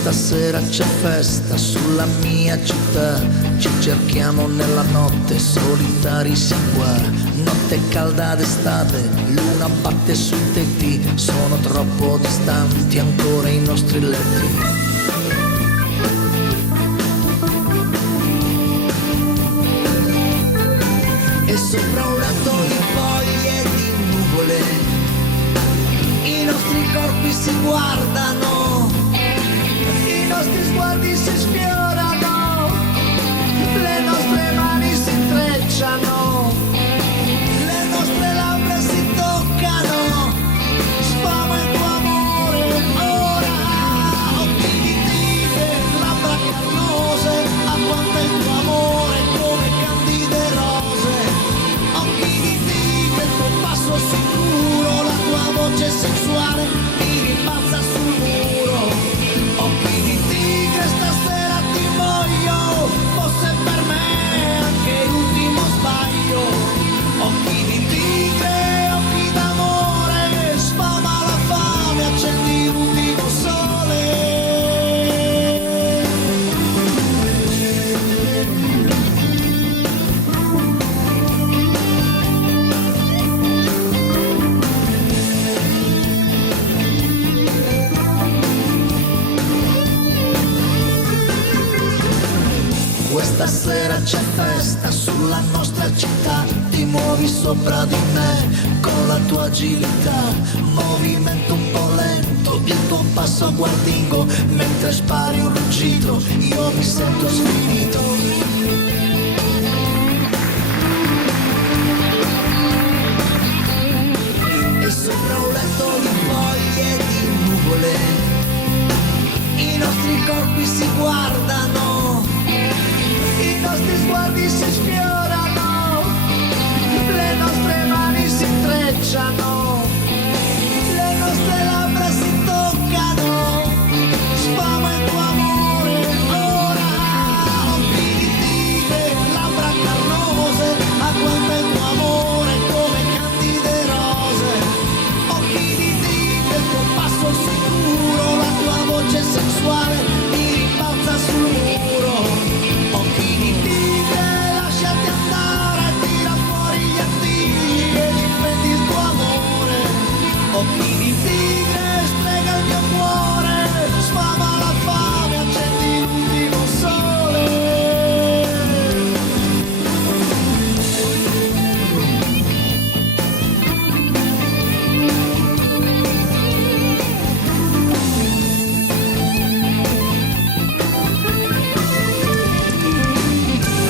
Stasera c'è festa sulla mia città, ci cerchiamo nella notte, solitari siamo qua. Notte calda d'estate, luna batte sui tetti, sono troppo distanti ancora i nostri letti. E sopra un letto di foglie di nuvole, i nostri corpi si guardano, i nostri sguardi si sfiorano, le nostre mani si intrecciano, le nostre labbra si toccano, sfama il tuo amore ora, occhi di tigre, labbra cannose, agguanta il tuo amore come candide rose, occhi di tigre, il tuo passo sicuro, la tua voce sessuale mi rimbalza sul muro. Occhi di tigre, stasera ti voglio, fosse per me anche l'ultimo sbaglio. Occhi di tigre, occhi d'amore, sfama la fame, accendi l'ultimo sole. Questa sera c'è festa sulla nostra città, ti muovi sopra di me con la tua agilità, movimento un po' lento, il tuo passo guardingo, mentre spari un ruggito, io mi sento sfinito.